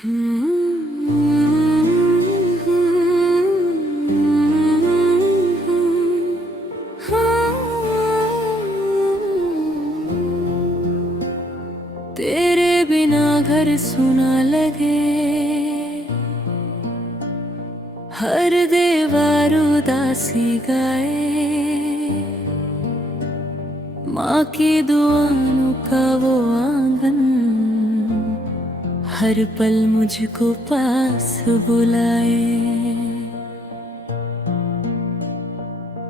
तेरे बिना घर सुना लगे, हर दीवार उदासी गाए, माँ की दुआओं का वो आंगन हर पल मुझको पास बुलाए।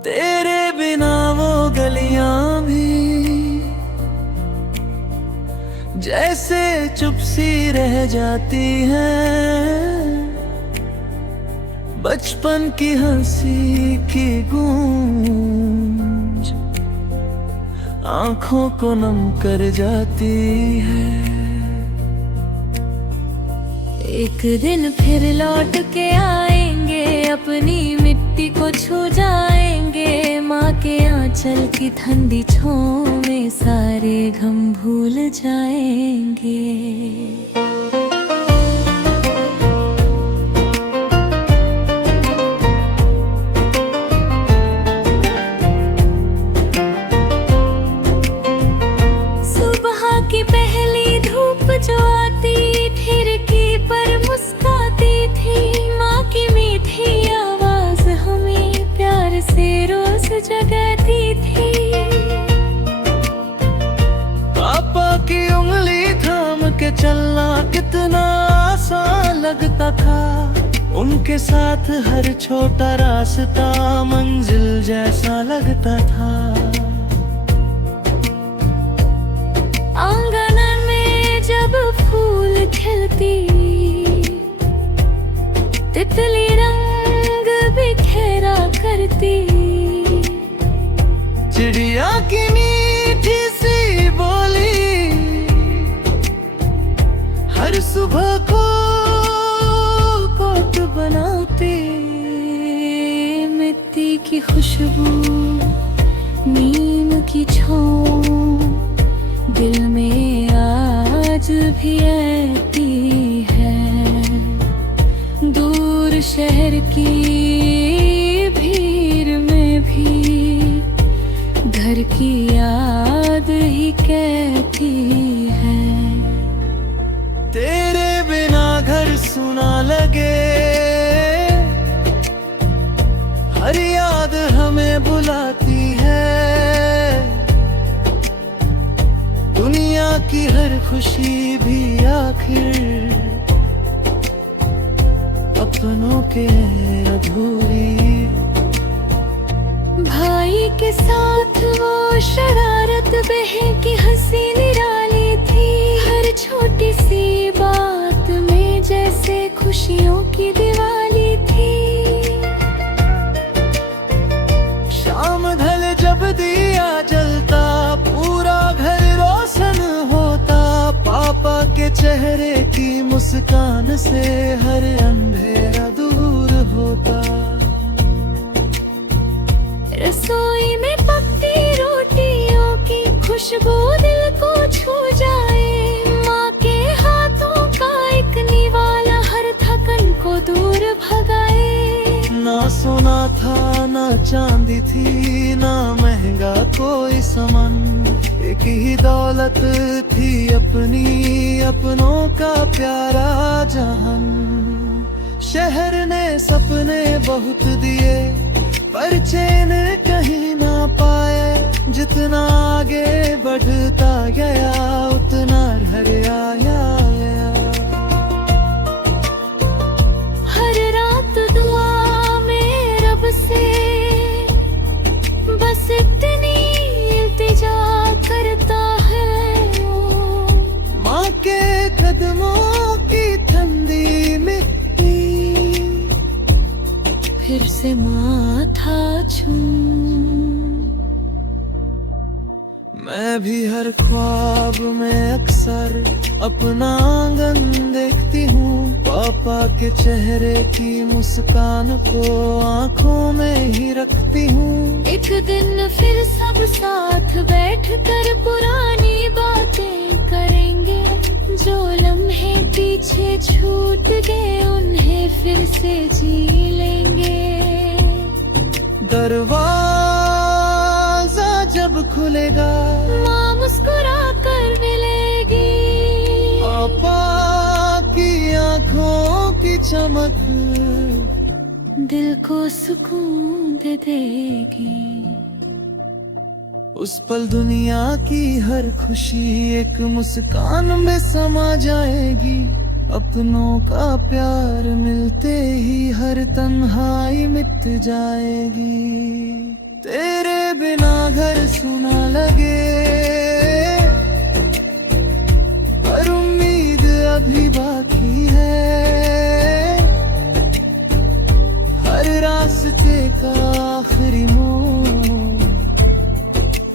तेरे बिना वो गलियां भी जैसे चुप सी रह जाती हैं, बचपन की हंसी की गूंज आंखों को नम कर जाती है। एक दिन फिर लौट के आएंगे, अपनी मिट्टी को छू जाएंगे, माँ के आंचल की ठंडी छांव में सारे गम भूल जाएंगे। सुबह की पहली धूप जो आती, खिड़की पर मुस्काती थी, माँ की मीठी आवाज हमें प्यार से रोज जगाती थी। पापा की उंगली थाम के चलना कितना आसान लगता था, उनके साथ हर छोटा रास्ता मंजिल जैसा लगता था। आंगन में जब फूल खिलती, तितली रंग बिखेरा करती, चिड़िया की मीठी सी बोली हर सुबह को कोट बनाती। मिट्टी की खुशबू, नीम की छाँव दिल में आज भी आती है। दूर शहर की भीड़ में भी घर की याद ही कहती है। तेरे बिना घर सुना लगे, हर याद हमें बुलाती है, दुनिया की हर खुशी भी आखिर अपनों के अधूरी। भाई के साथ वो शरारत, बहन की हंसी निराली थी, हर छोटी सी बात में जैसे खुशियों की दिवाली थी। शाम ढल जब दिया जलता, पूरा घर रोशन होता, पापा के चेहरे की मुस्कान से हर अंधेरा दूर होता। रसोई में पकती रोटियों की खुशबू दिल को छू जाए, माँ के हाथों का एक निवाला हर थकन को दूर भगाए। ना सोना था ना चांदी थी, ना महंगा कोई सामान, एक ही दौलत थी अपनी, अपनों का प्यारा जहान। शहर ने सपने बहुत दिए, पर चैन कहीं ना पाए, जितना आगे बढ़ता गया उतना घर आया गया। हर रात दुआ में रब से बस इतनी इल्तिजा करता है, माँ के कदमों की ठंडी मिट्टी फिर से माथा छूं। मैं भी हर ख्वाब में अक्सर अपना आंगन देखती हूँ, पापा के चेहरे की मुस्कान को आंखों में ही रखती हूँ। एक दिन फिर सब साथ बैठ कर पुरानी बातें करेंगे, जो लम्हे पीछे छूट गए उन्हें फिर से जी लेंगे। दरवाजा जब खुलेगा माँ मुस्कुरा कर मिलेगी। पापा की आंखों की चमक दिल को सुकून दे देगी। उस पल दुनिया की हर खुशी एक मुस्कान में समा जाएगी। अपनों का प्यार मिलते ही हर तन्हाई मिट जाएगी। तेरे बिना घर सुना लगे पर उम्मीद अभी बाकी है। हर रास्ते का आखिरी मोड़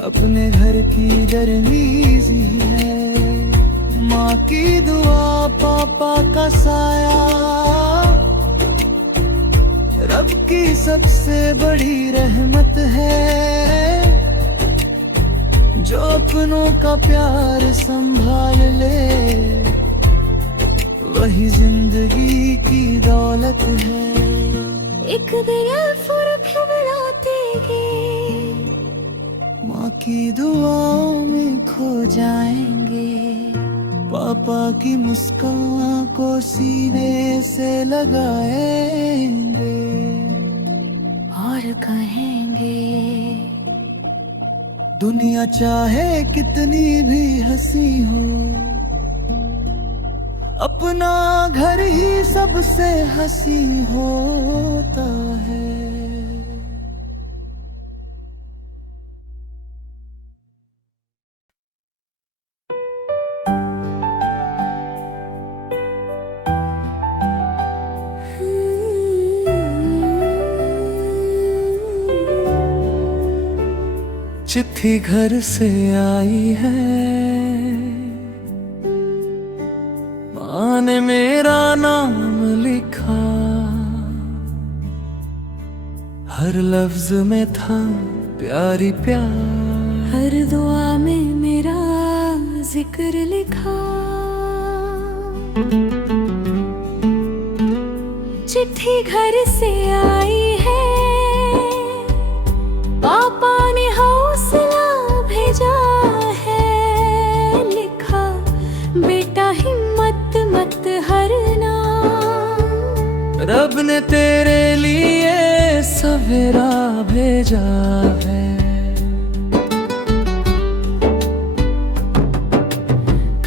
अपने घर की दरमीज़ी है। माँ की दुआ पापा का साया रब की सबसे बड़ी रहमत है। जो अपनों का प्यार संभाल ले वही जिंदगी की दौलत है। एक दिन फर्क मिलातेगी माँ की दुआओं में खो जाएंगे। पापा की मुस्कान को सीने से लगाएंगे और कहेंगे दुनिया चाहे कितनी भी हंसी हो, अपना घर ही सबसे हंसी होता है। चिट्ठी घर से आई है, माँ ने मेरा नाम लिखा। हर लफ्ज में था प्यारी प्यार, हर दुआ में मेरा जिक्र लिखा। चिट्ठी घर से आई है, पापा ने हौसला भेजा है। लिखा बेटा हिम्मत मत हारना, रब ने तेरे लिए सवेरा भेजा है।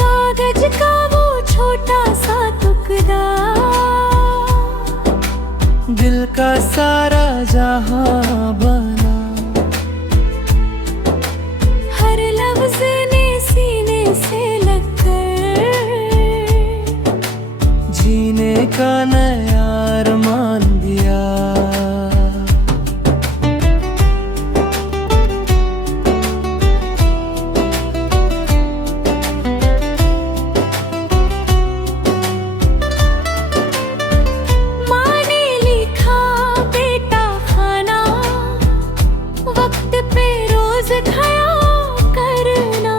कागज का वो छोटा सा टुकड़ा, दिल का सारा जहां बना। हर लफ्ज ने सीने से लगकर जीने का नया अरमान दिया। माँ ने लिखा बेटा खाना वक्त पे रोज खाया करना।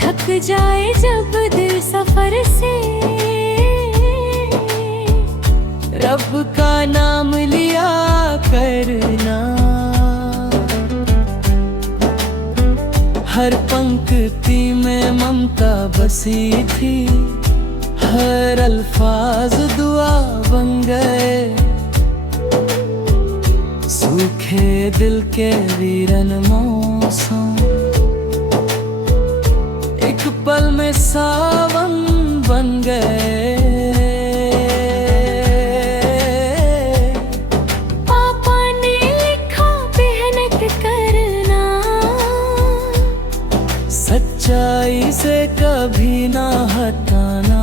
थक जाए जब दिल सफर से, रब का नाम लिया करना। हर पंक्ति में ममता बसी थी, हर अल्फाज दुआ बन गए। सूखे दिल के वीरन मौसम एक पल में सावन बन गए। पापा ने लिखा मेहनत करना, सच्चाई से कभी ना हटाना।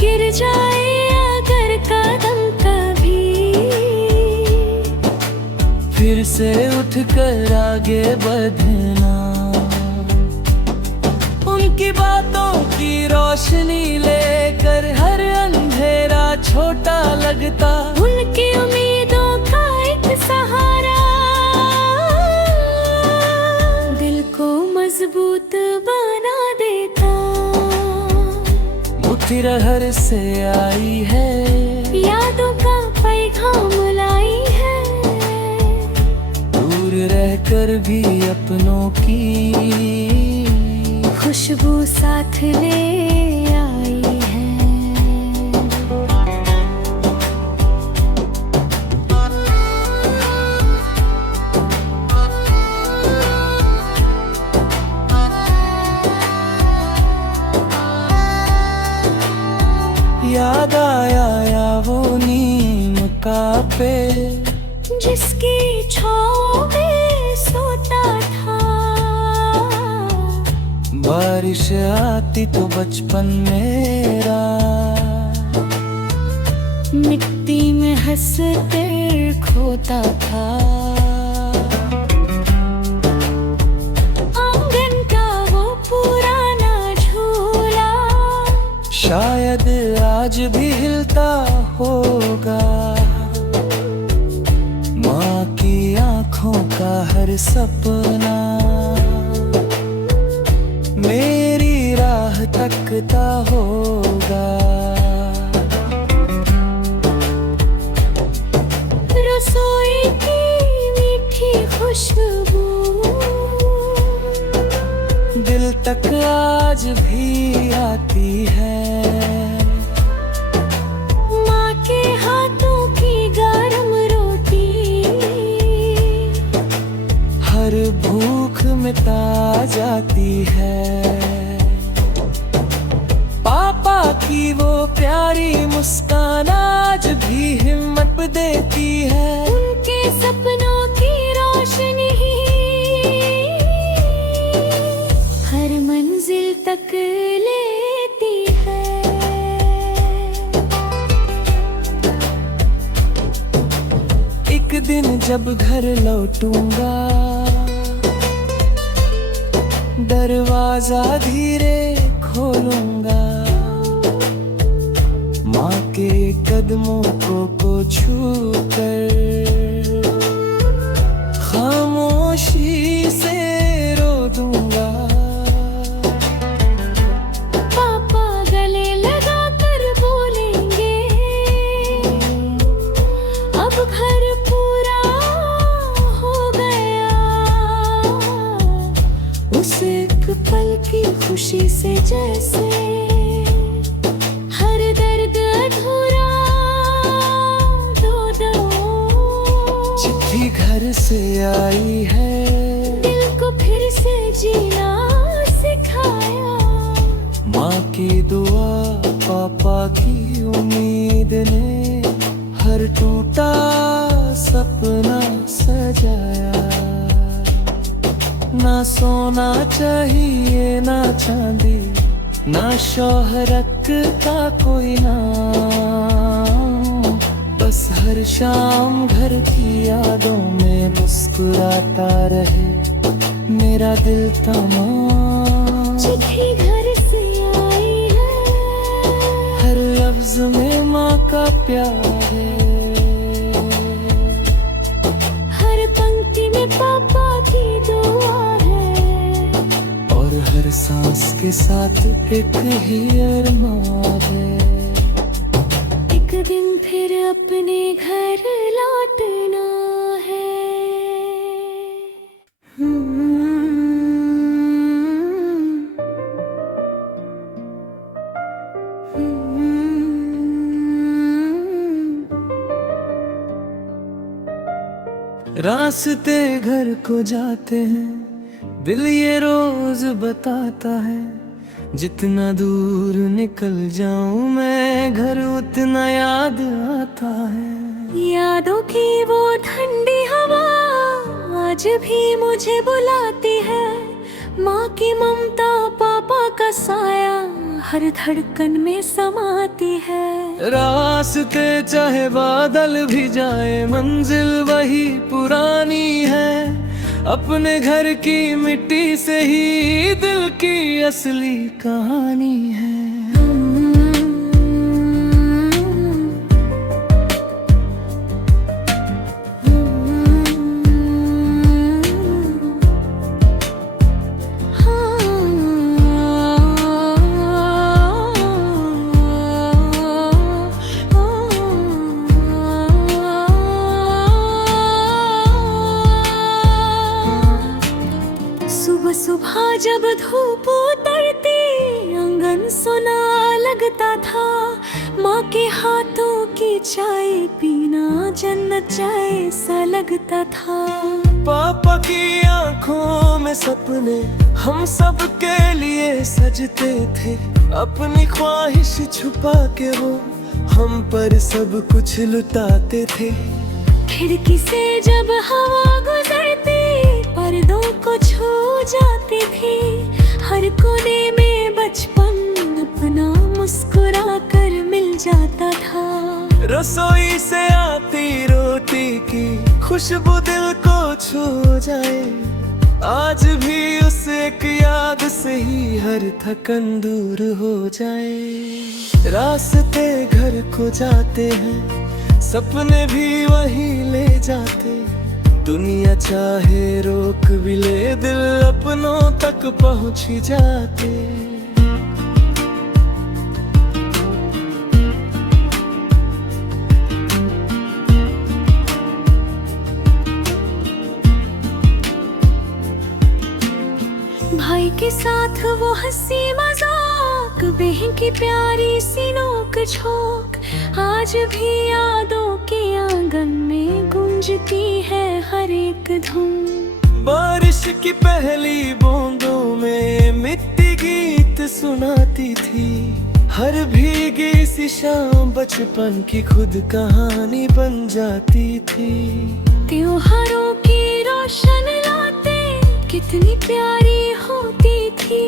गिर जाए अगर कदम कभी, फिर से उठ कर आगे बढ़ना। उनकी बातों की रोशनी लेकर हर अंधेरा छोटा लगता। उनकी उम्मीदों का एक सहारा दिल को मजबूत तिरहर से आई है, यादों का पैगाम लाई है, दूर रहकर भी अपनों की खुशबू साथ ले आई है। याद आया वो नीम का पेड़, जिसकी छाँव में सोता था। बारिश आती तो बचपन मेरा मिट्टी में हंसते खोता था। आंगन का वो पुराना झूला शायद आज भी हिलता होगा। माँ की आँखों का हर सपना मेरी राह तकता होगा। रसोई की मीठी खुशबू दिल तक आज भी आती है। माँ के हाथों की गरम रोटी हर भूख मिटा जाती है। पापा की वो प्यारी मुस्कान आज भी हिम्मत देती है। उनके सपनों की रोशनी हर मंजिल तक लेती है। एक दिन जब घर लौटूंगा, दरवाजा धीरे खोलूंगा। माँ के कदमों को छूकर खामोशी से रो दूंगा। पापा गले लगा कर बोलेंगे, अब घर पूरा हो गया। उस एक पल की खुशी से जैसे हर दर्द अधूरा दो दो। चिट्ठी घर से आई है, दिल को फिर से जीना सिखाया। माँ की दुआ पापा की उम्मीद ने हर टूटा सपना सजाया। ना सोना चाहिए ना चांदी, ना शोहरत का कोई नाम। बस हर शाम घर की यादों में मुस्कुराता रहे मेरा दिल तमाम। चिट्ठी घर से आई है, हर लफ्ज में माँ का प्यार है। हर पंक्ति में पापा की दुआ है, और हर सांस के साथ एक ही अरमान है। एक दिन फिर अपने घर लौटना है। रास्ते घर को जाते हैं, दिल ये रोज बताता है। जितना दूर निकल जाऊं मैं घर उतना याद आता है। यादों की वो ठंडी हवा आज भी मुझे बुलाती है। माँ की ममता पापा का साया हर धड़कन में समाती है। रास्ते चाहे बादल भी जाए मंजिल वही पुरानी है। अपने घर की मिट्टी से ही दिल की असली कहानी है। चाय पीना जन्नत जैसा लगता था। पापा की आंखों में सपने हम सब के लिए सजते थे, अपनी ख्वाहिश छुपा के वो हम पर सब कुछ लुटाते थे। खिड़की से जब हवा गुजरती पर्दों को छू जाती थी, हर कोने में बचपन अपना मुस्कुरा कर मिल जाता था। रसोई से आती रोटी की खुशबू दिल को छू जाए, आज भी उस एक याद से ही हर थकन दूर हो जाए। रास्ते घर को जाते हैं, सपने भी वही ले जाते, दुनिया चाहे रोक भी ले दिल अपनों तक पहुंच ही जाते। भाई के साथ वो हंसी मजाक, बहन की प्यारी सी नोक झोंक, आज भी यादों के आंगन में गूंजती है हर एक धुन। बारिश की पहली बूंदों में मिट्टी गीत सुनाती थी, हर भीगी सी शाम बचपन की खुद कहानी बन जाती थी। त्योहारों की रोशन लाते कितनी प्यारी होती थी,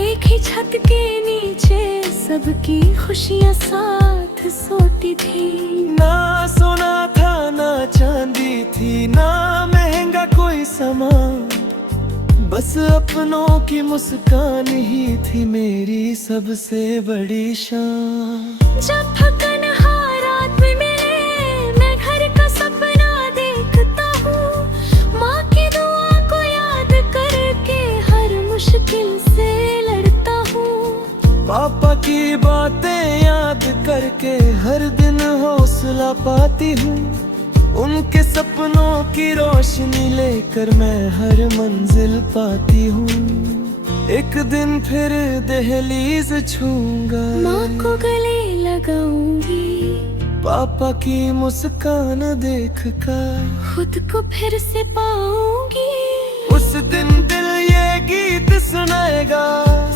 एक ही छत के नीचे सबकी खुशियाँ साथ सोती थी। ना सोना था ना चांदी थी, ना महंगा कोई सामान, बस अपनों की मुस्कान ही थी मेरी सबसे बड़ी शान। जब थकन हारात में मिले मैं घर का सपना देखता हूँ, माँ की दुआ को याद करके हर मुश्किल से लड़ता हूँ। पापा की बातें याद करके हर दिन हौसला पाती हूँ, उनके सपनों की रोशनी लेकर मैं हर मंजिल पाती हूँ। एक दिन फिर दहलीज छूंगा, माँ को गले लगाऊंगी, पापा की मुस्कान देखकर खुद को फिर से पाऊंगी। उस दिन दिल ये गीत सुनाएगा,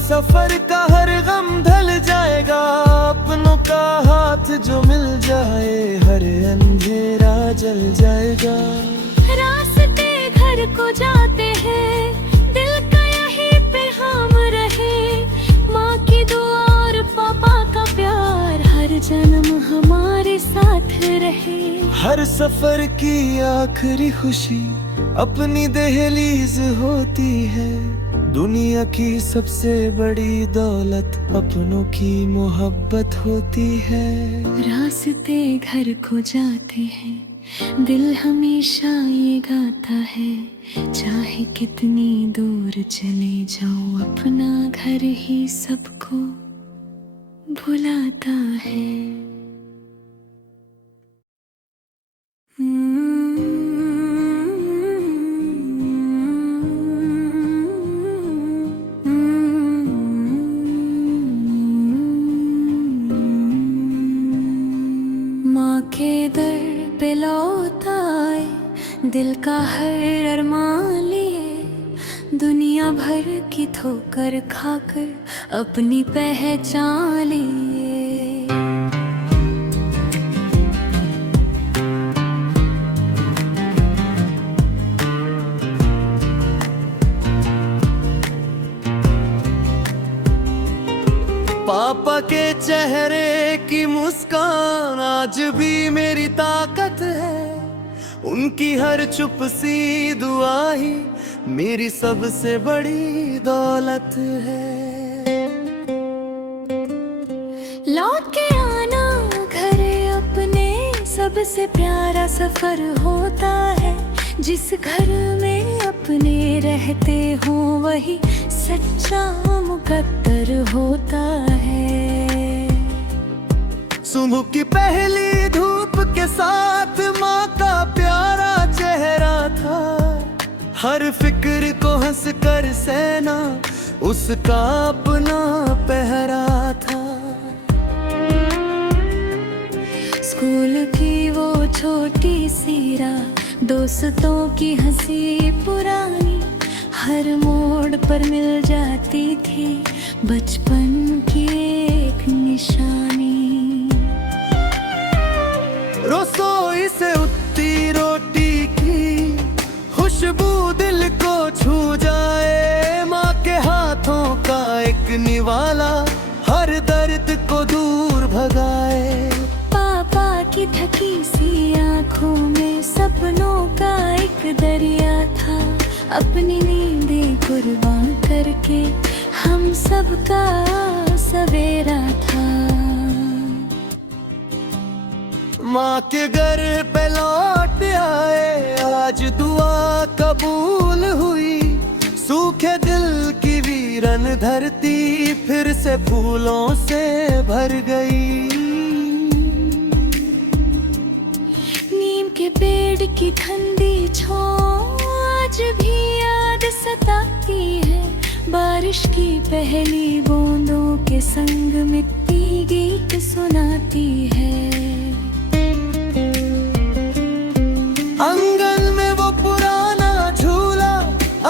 सफर का हर गम ढल जाएगा, अपनों का हाथ जो मिल जाए हर अंधेरा जल जाएगा। रास्ते घर को जाते हैं, दिल का यही पैगाम रहे, माँ की दुआ और पापा का प्यार हर जन्म हमारे साथ रहे। हर सफर की आखिरी खुशी अपनी दहलीज होती है, दुनिया की सबसे बड़ी दौलत अपनों की मोहब्बत होती है। रास्ते घर को जाते हैं, दिल हमेशा ये गाता है, चाहे कितनी दूर चले जाओ अपना घर ही सबको भुलाता है। माँ के दर पे लौट आए, दिल का हर अरमान लिए, दुनिया भर की ठोकर खाकर अपनी पहचान लिए। पापा के चेहरे की मुस्कान आज भी मेरी ताकत है, उनकी हर चुप सी दुआ ही मेरी सबसे बड़ी दौलत है। लौट के आना घर अपने सबसे प्यारा सफर होता है, जिस घर में अपने रहते हो वही सच्चा मुकद्दर होता है। सुबह की पहली धूप के साथ माँ का प्यारा चेहरा था, हर फिक्र को हंस कर सहना उसका अपना पहरा था। स्कूल की वो छोटी सी राह, दोस्तों की हंसी पुरानी, हर मोड़ पर मिल जाती थी बचपन की एक निशानी। रसोई से उठती रोटी की खुशबू दिल को छू जाए, माँ के हाथों का एक निवाला हर दर्द को दूर भगाए। पापा की थकी सी आंखों में सपनों का एक दरिया था, अपनी नींदें कुर्बान करके हम सबका सवेरा था। माँ के घर पे लौट आए, आज दुआ कबूल हुई, सूखे दिल की वीरन धरती फिर से फूलों से भर गई। नीम के पेड़ की ठंडी छाँव आज भी याद सताती है, बारिश की पहली बूंदों के संग मिट्टी गीत सुनाती है। आंगन में वो पुराना झूला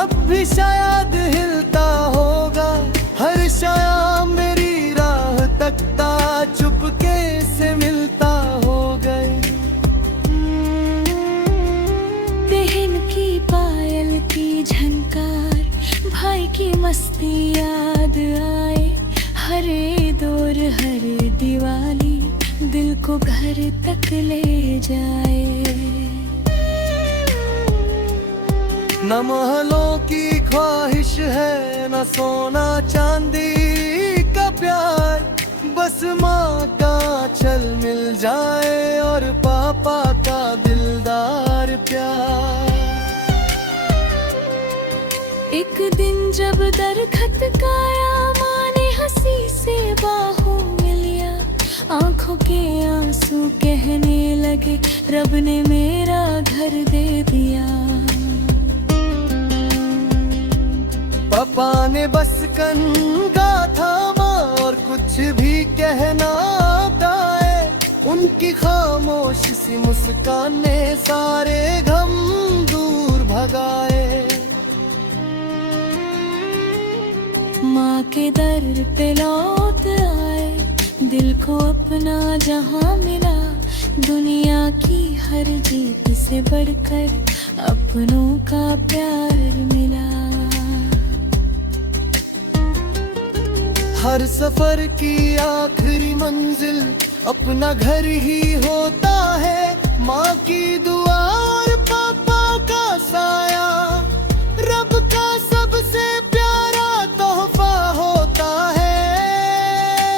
अब भी शायद हिलता होगा, हर शाम मेरी राह तकता चुपके से मिलता हो गए। बहन की पायल की झनकार, भाई की मस्ती याद आए, हरे दौर हर दिवाली दिल को घर तक ले जाए। न महलों की ख्वाहिश है, न सोना चांदी का प्यार, बस माँ का चल मिल जाए और पापा का दिलदार प्यार। एक दिन जब दरखत गाया, माँ ने हंसी से बाहों में लिया, आंखों के आंसू कहने लगे रब ने मेरा घर दे दिया। पापा ने बस कनगा थामा और कुछ भी कहना पाए, उनकी खामोश सी मुस्कान ने सारे गम दूर भगाए। माँ के दर पे लौट आए, दिल को अपना जहां मिला, दुनिया की हर जीत से बढ़कर अपनों का प्यार मिला। हर सफर की आखिरी मंजिल अपना घर ही होता है, माँ की दुआ और पापा का साया रब का सबसे प्यारा तोहफा होता है।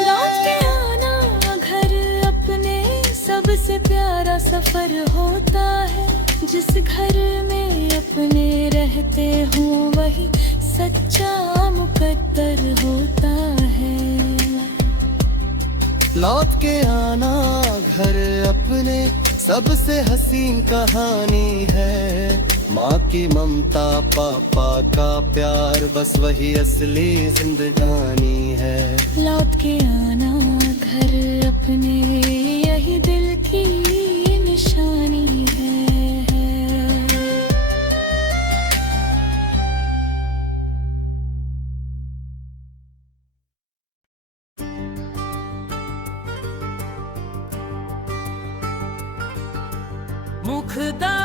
लौट के आना घर अपने सबसे प्यारा सफर होता है, जिस घर में अपने रहते हो वही सच्चा मुकद्दर होता है। लौट के आना घर अपने सबसे हसीन कहानी है, माँ की ममता पापा का प्यार बस वही असली जिंदगानी है। लौट के आना घर अपने यही दिल की निशानी है। मुखदा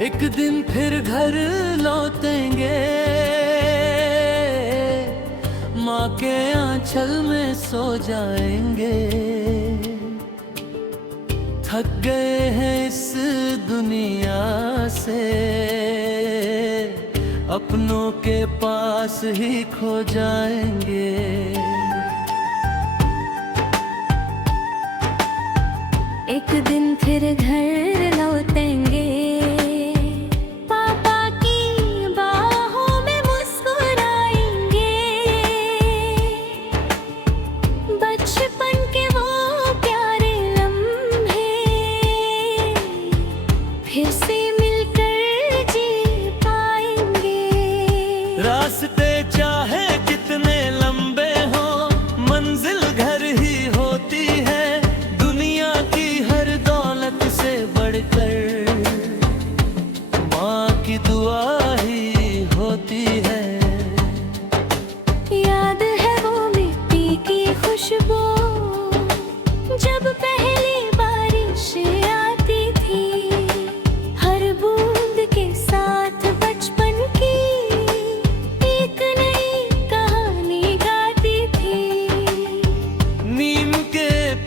एक दिन फिर घर लौटेंगे, माँ के आंचल में सो जाएंगे। थक गए हैं इस दुनिया से, अपनों के पास ही खो जाएंगे। एक दिन फिर घर लौटेंगे, पापा की बाहों में मुस्कुराएंगे। बचपन के वो प्यारे लम्हे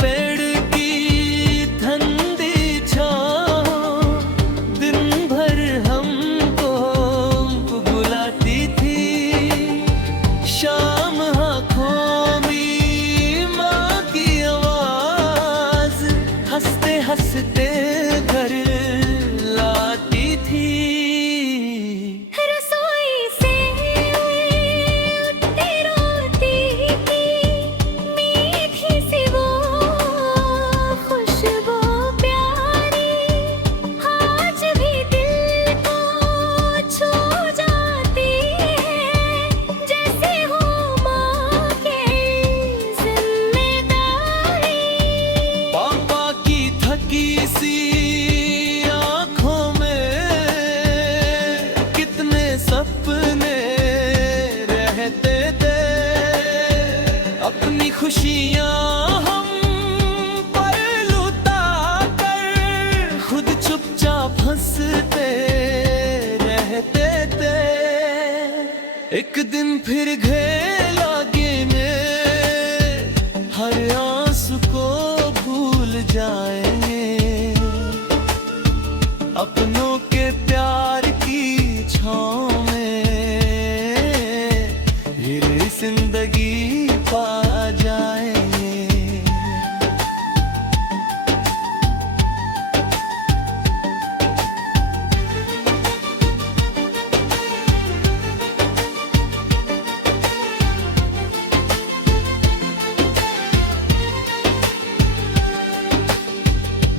पेड़ की ठंडी छाँव दिन भर हमको बुलाती थी। शाम आँखों में माँ की आवाज हंसते हंसते घर लाती थी। रसोई से उठती रोती थी, मीठी सी वो खुशबू प्यारी आज भी दिल को छू जाती है, जैसे हो माँ की जिम्मेदारी। पापा की थकी सी आँखों में कितने सपने रहते थे। अपनी खुशियाँ हम पर लुटा कर खुद चुपचाप हंसते रहते थे। एक दिन फिर घेर लागे में हर आंसू को भूल जाएंगे। अपनों के प्यार की छाँव में फिर जिंदगी पा जाएंगे।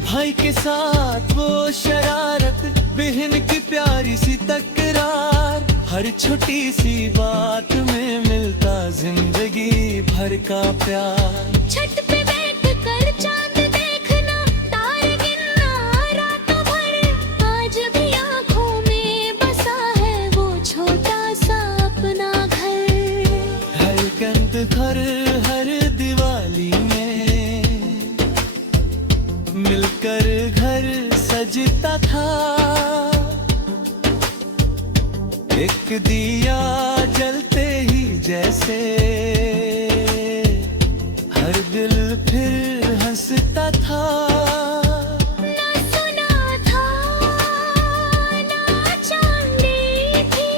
भाई के साथ वो शरारत, बहन की प्यारी सी तकरार, हर छोटी सी बात में मिलता जिंदगी भर का प्यार। छत पे बैठ कर चांद देखना, तारे गिनना रातों भर, आज भी आँखों में बसा है वो छोटा सा अपना घर। हर कंद घर हर दिवाली में मिलकर घर सजता था। एक दिया जलते ही जैसे हर दिल फिर हंसता था। ना सुना था ना चांदी थी,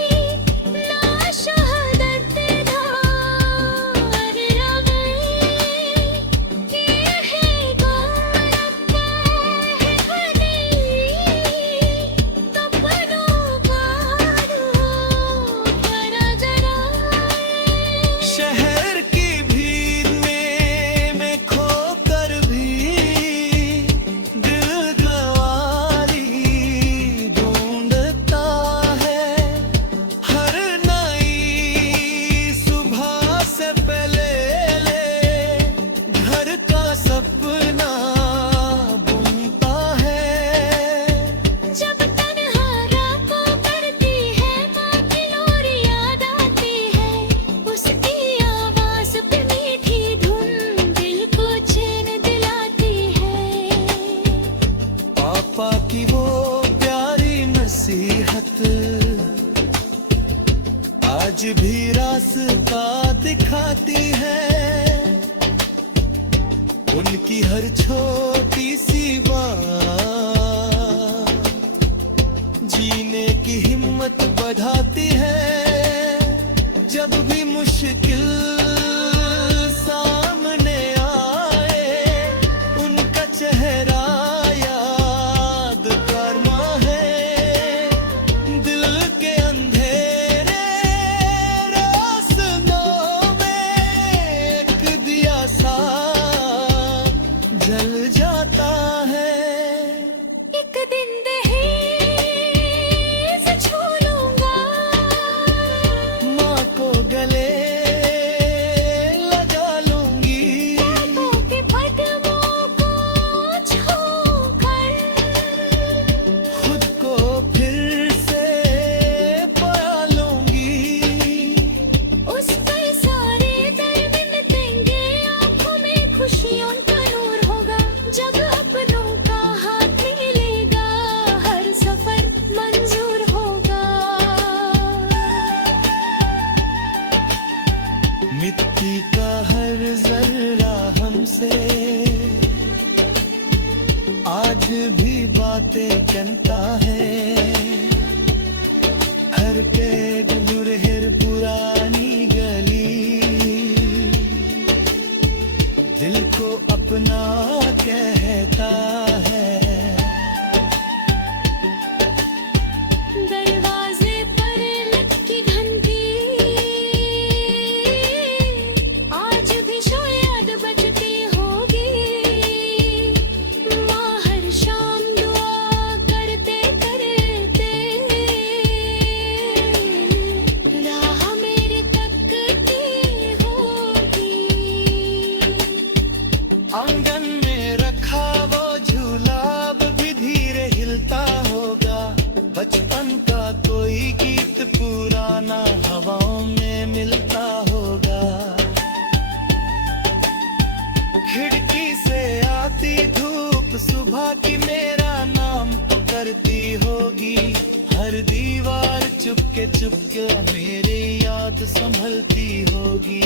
ना शहादत धार रंग, ये है गौरव है घनी, सपनों का रूप भरा जरा। शहर की भीड़ में खोकर भी दिल गवारी ढूंढता है। हर नई सुबह से पहले घर का सपना बुनता है। जब तन्हा रातों पड़ती है, माँ की लोरी याद आती है, उसकी आवाज पे मीठी धुन दिल को चैन दिलाती है। पापा की वो प्यारी नसीहत आज भी रास्ता दिखाती है। उनकी हर छोटी सी बात जीने की हिम्मत बढ़ाती है। जब भी मुश्किल सामने आए, उनका चेहरा याद करना है। दिल के अंधेरे रास्तों में एक दिया सा जल जाता है। एक दिन दहेज छू लूंगा, माँ को गले बातें करता है हर के गुर हिर पुरानी गली दिल को अपना कहता है दरवाजे पर लटकी घंटी आज भी शायद बजती होगी माँ हर शाम दुआ करते करते राह मेरी तकती होगी आंगन में रखा वो झूला अब भी धीरे हिलता होगा बचपन का कोई गीत पुराना हवाओं में मिलता होगा खिड़की से आती धूप सुबह की मेरा नाम पुकारती होगी हर दीवार चुपके चुपके मेरी याद संभलती होगी